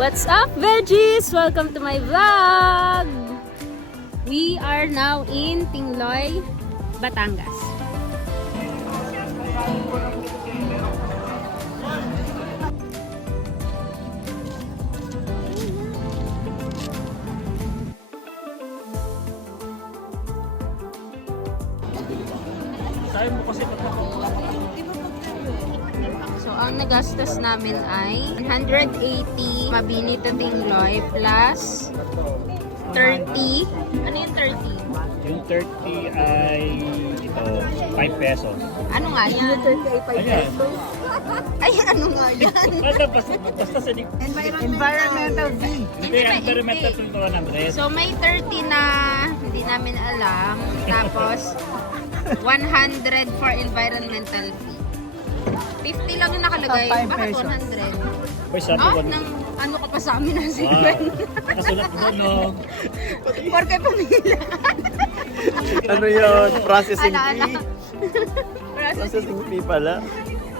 What's up, veggies? Welcome to my vlog! We are now in Tingloy, Batangas. So, ang nagastos namin ay 180 Mabini to Tingloy plus 30. Ano yung 30? Yung 30 ay ito, 5 pesos. Ano nga yan? Ayan. Ay, ano nga yan? Basta sa Environmental fee. Hindi, environmental fee 100. So, may 30 na hindi namin alam. Tapos, 100 for environmental fee. 50 lang yung nakalagay. So, 5 Bakit pesos. 100? Boy, sabi ko, Nang ano ka pa sa amin ng wow, sign? nakasulat mo, no? Porque pamila. Ano yun? Processing Ala. fee? Processing fee pala.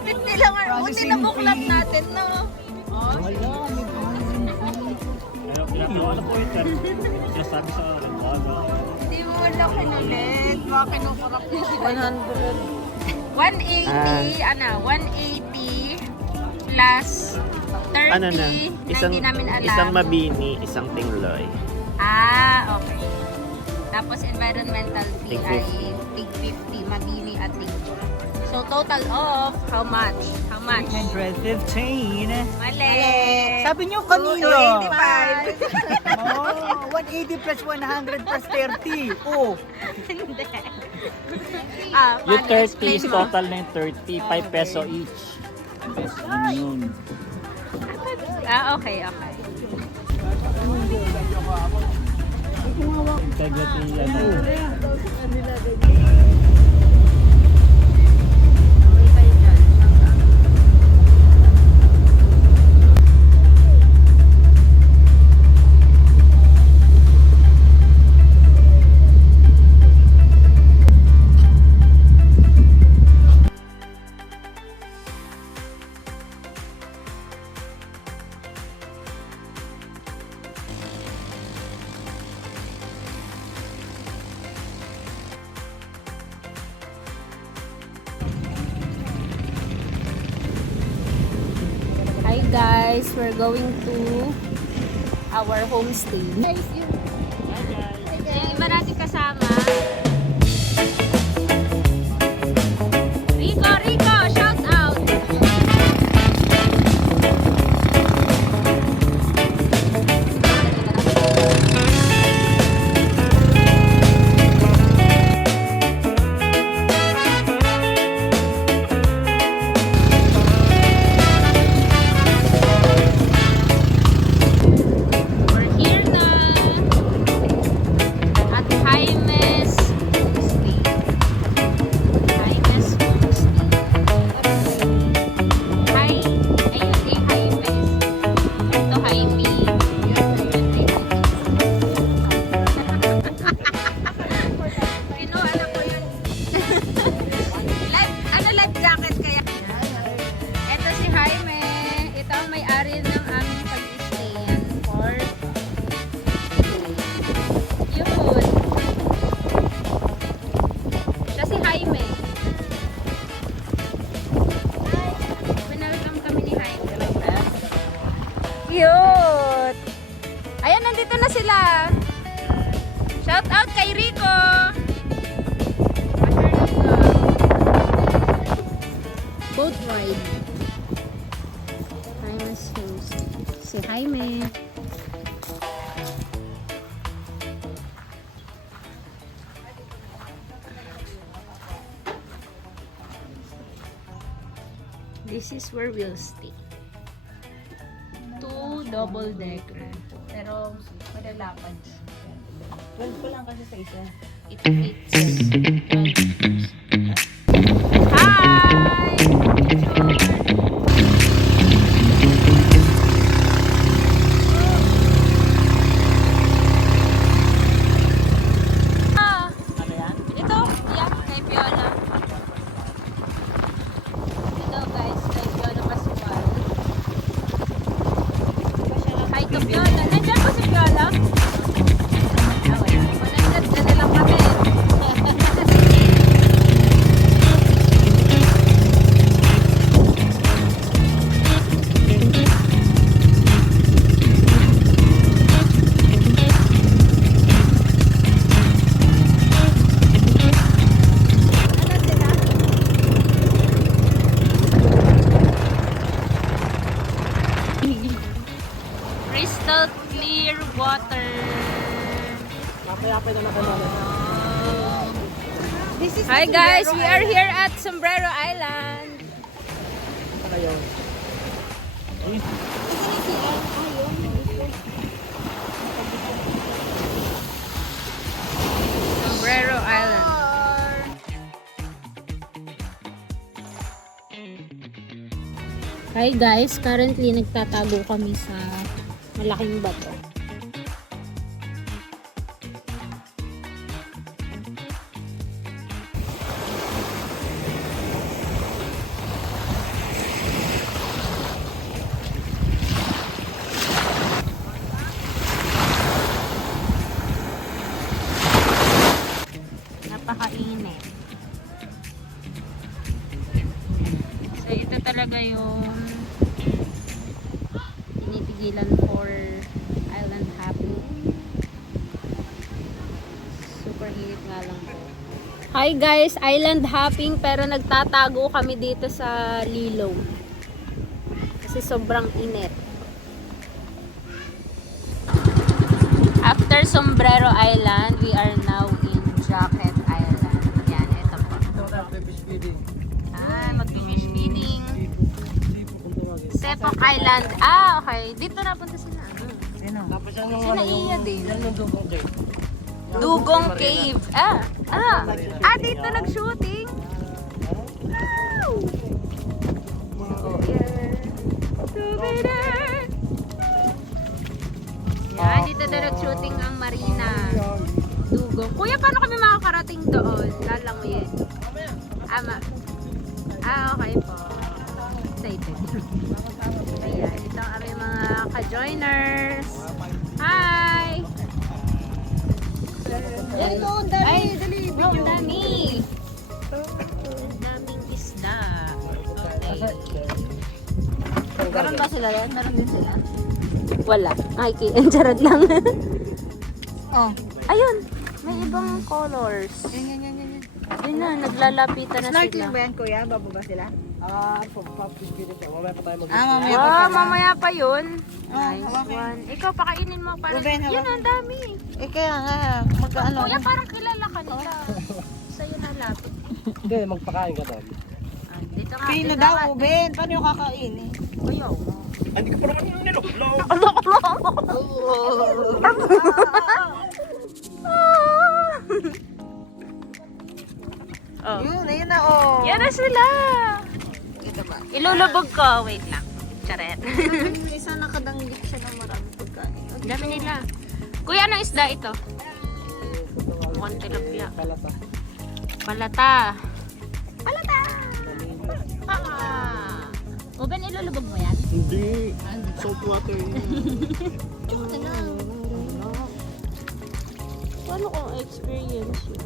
50 lang. Buti na buklat natin, no? Oh, Ano po ito? Sinasabi sa akin, ano? hindi mo wala kinulit. Baka kinukurap niya si 180, 180 plus 30 Ano na? na hindi namin alam. Isang Mabini, isang Tingloy. Okay. Tapos environmental fee Tig ay tig 50, Mabini at Tingloy. So total of how much? How much? 115. Mali! Sabi niyo kanina. 285. Oh, 180 plus 100 plus 30. Oh. Hindi. Yung paano? 30 is Explain mo. total na yung 30, 5 peso each. Yun. Okay. Integrity, ano. Hi guys, we're going to our homestay. Guys, yung iba natin kasama. Rico, shout out! We're here na at Jaime's Homestay. Jaime's Homestay. Ayun kay Jaime's. Ito Jaime. Kinuha na ko yun. Life jacket kaya? Ito si Jaime. Ito ang may-ari ng aming pag-stayan for yun. Siya si Jaime. Welcome kami ni Jaime. Cute! Ayan, nandito na sila. Shout out kay Rico. Boat ride. Jaime's host. Si Jaime. This is where we'll stay. 2 double-decker. Pero madalapad. 12 ko lang kasi sa isa. It fits. Hi! Ito, yeah, kay Viola. Ito guys, kay Viola Pascual. Tito Viola. Nandiyan ba si Viola? Ah, wala. Managdat ka na lang kami. Crystal clear water. Hi guys, we are here at Sombrero Island. Sombrero Island. Hi guys, currently nagtatago kami sa malaking bato. Napakainit. So ito talaga yung tinitigilan for island hopping. Super init nga lang po. Hi guys, island hopping pero nagtatago kami dito sa Lilo. Kasi sobrang init. After Sombrero Island, we are now in Jacket Island. Yan, ito po. Ah, mag-fish feeding. Sepok Island. Ah, okay. Dito na punta sila. Sila Iya din. Dugong Cave. Dito nag-shooting. Wow! Oh, yeah. Yan, dito na nag-shooting ang Marina. Dugong. Kuya, paano kami makakarating doon? Lalanguyin. Okay po. Excited. Ayan, ito ang aming mga ka-joiners. Hi! Ay, ang dami. Ang dami. Ang daming isda. Okay. Meron ba sila yan? Meron din sila. Wala. Ay, charot lang. Oh. Ayun, may ibang colors. Yan. Yun na, naglalapitan na Snorkeling sila. ba yan, kuya? Bababa sila? Mamaya pa tayo Mamaya pa Wow, pala. mamaya pa yun. Ah, Nice hawakan. one. Ikaw, pakainin mo. Para Ruben, yun, hawakan. ang dami. Kaya nga, magkaano. Kuya, parang kilala ka nila. Sa'yo na lapit. Hindi, magpakain ka doon. Dito nga. Pino dito daw, nga. Ruben. Paano yung kakainin? Ayaw. Hindi ka pa naman yung nilolo. Oh. Ayun na, oh. Yan na sila. Ito ba? Ilulubog ko. Wait lang. Charet. Yung isa nakadanggit siya ng maraming pagkain. Dami nila. Kuya, anong isda ito? Mukhang tilapia. Palata. Palata. Palata! Ruben, ilulubog mo yan? Hindi. Salt water yun. Paano kung experience yun?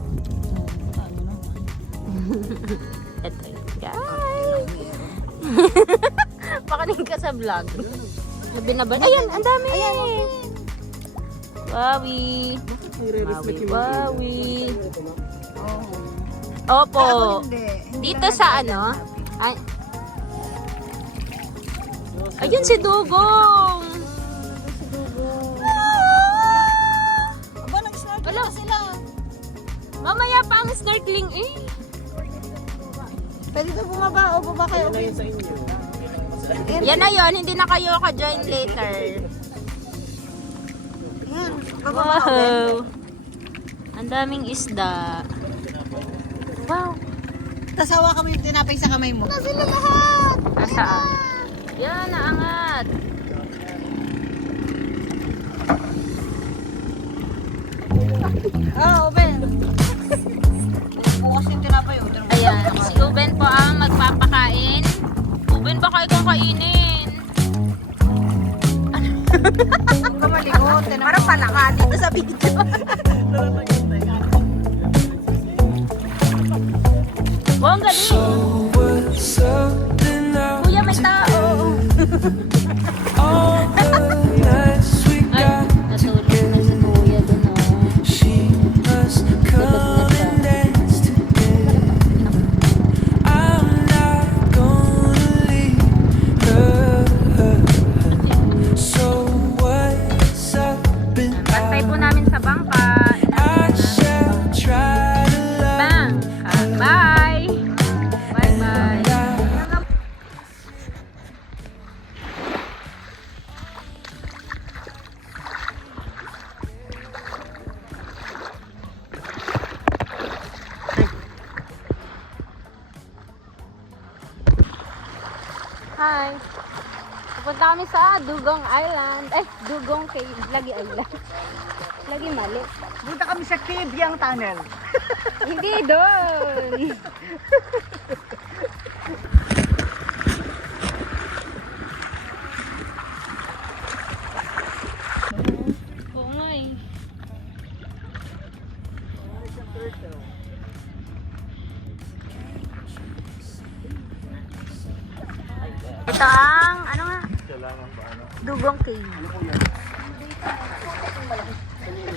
Ito yun, guys. Pakanin ka sa vlog. Nabinabay. Ayan, ang dami. Wawi. Wawi. Opo. Dito sa ano? Ay. Ayun si Dugong. Aba, nag-snorkeling Wala. na sila. Mamaya pa ang snorkeling eh. Pwede ba bumaba o baba kayo? Ayun sa inyo. Yan na yun, hindi na kayo ka-join later. Yan, bababa ka, Ben. Wow! Ang daming isda. Wow! Tapos hawa kami yung tinapay sa kamay mo. Na sila lahat! Nasaan? Yan, naangat. Oo, Ben. Bukas yung tinapay. Ayan, si Uben po ang magpapakain. Uben, baka ikaw kainin. Huwag ka maligot. Parang palaka dito sa video. Wow, ang galing. Kuya, may tao. Ay, natulog na si Kuya dun. Bantay po namin sa bangka. Bangka. Bye! Bye-bye. Hi! Pupunta kami sa Dugong Island. Ay, Dugong Cave. Lagi Island. Lagi mali. Punta kami sa Kibyang Tunnel. Hindi doon. Oo nga eh. Ito ang, ano nga? Dugong Cave.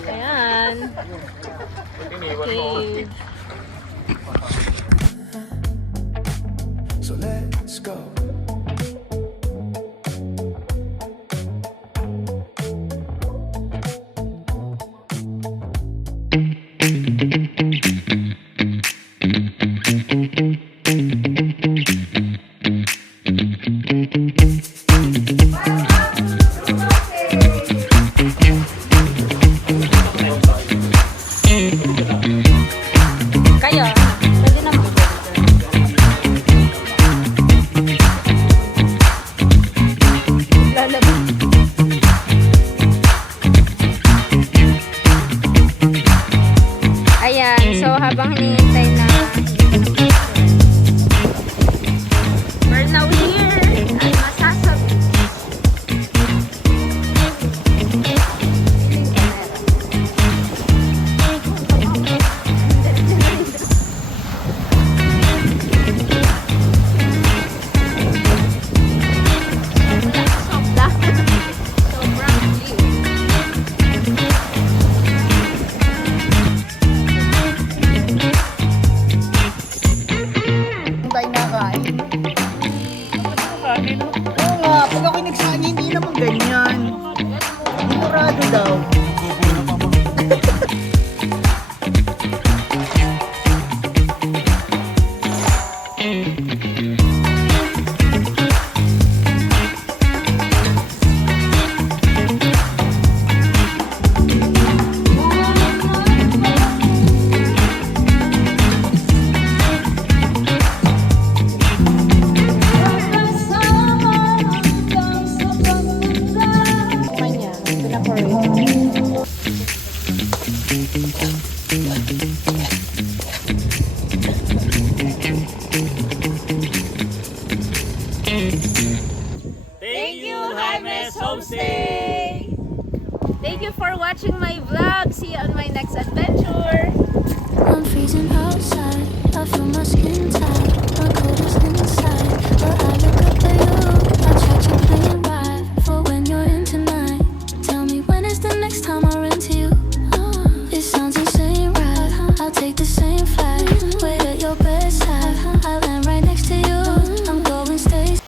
Ayan. Okay. So let's go. Kayo, pwede naman. Lalabas. Ayan, so habang hinihintay na we're now here at Masasabi. Tayo nakain. Oo nga, pag ako nagsabi, hindi naman ganyan. Murado daw. Thank you, Jaime Homestay! Thank you for watching my vlog. See you on my next adventure.